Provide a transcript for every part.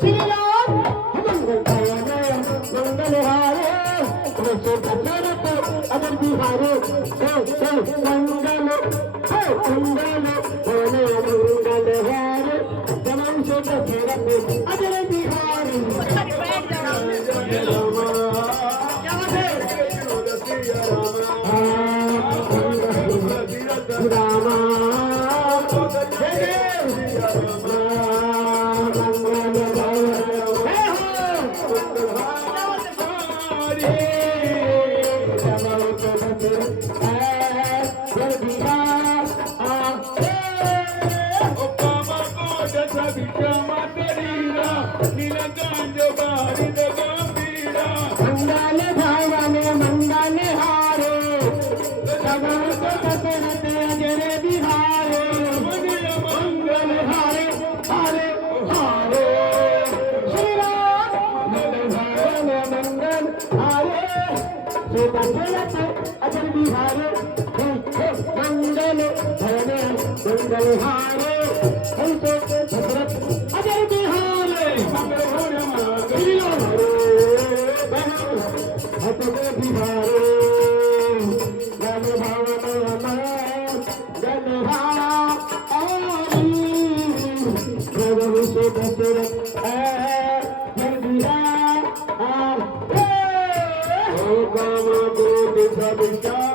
श्री राम मंगल गायने मंगल हारे वैसे दशरथ अगर बिहारे मंगल मंगल होने मंगल हारे जमन से दशरथ अगर बिहारी रामा मंगल भावने मंगल हारे अजरे बिहारे मंगल हारे हारे हारे श्री राम मंगल भावने मंगल हारे दशरथ अजर बिहारे मंगल भवने मंगल हारे दशरथ अजर बिहारे श्री राम अजर बिहारे गल भावना गल हारी प्रभु से दशरथ अजर बिहारे ओ काम दूत सब श्याम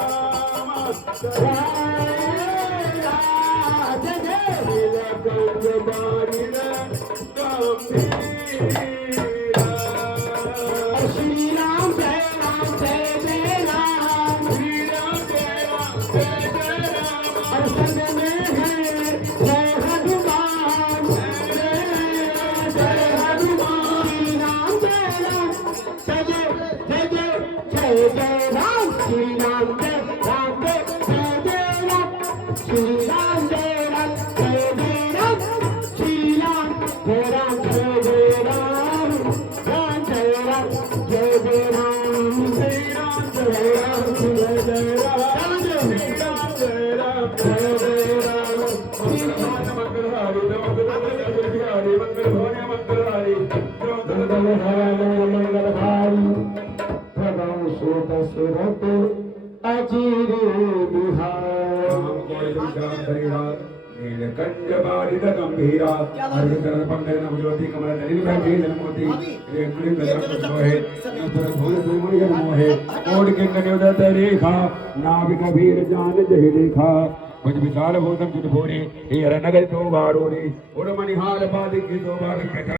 श्री राम जय राम जय जय राम श्री राम जय राम जय जय राम और संग में है जय हनुमान जय जय हनुमान श्री राम जय राम जय जय जय जय जय जय राम श्री राम जय राम जय जय राम श्री राम जय राम जय जय राम श्री राम जय राम जय जय राम राम जय राम जय जय राम श्री राम जय राम जय जय राम श्री राम जय राम जय जय राम श्री राम मंगल हरि मंगल हरि मंगल भवने मंगल हरि मंगल हरि मंगल हरि प्रभु सो दशरथ अजीरे बिहार नीलकंठ बारिद गंभीरा अर्धकरण पंकज नवज्योति कमल नलिन जलमोति रेकुलिन दशरथ मोहे नपुर भूल भूमि मोहे ओढ़ के कन्योदत रेखा नाविक वीर जान जहि रेखा कुछ विशाल भूतम चित भोरे हे हर नगर तो बारोरे उड़ मणिहार पादिक तो बाग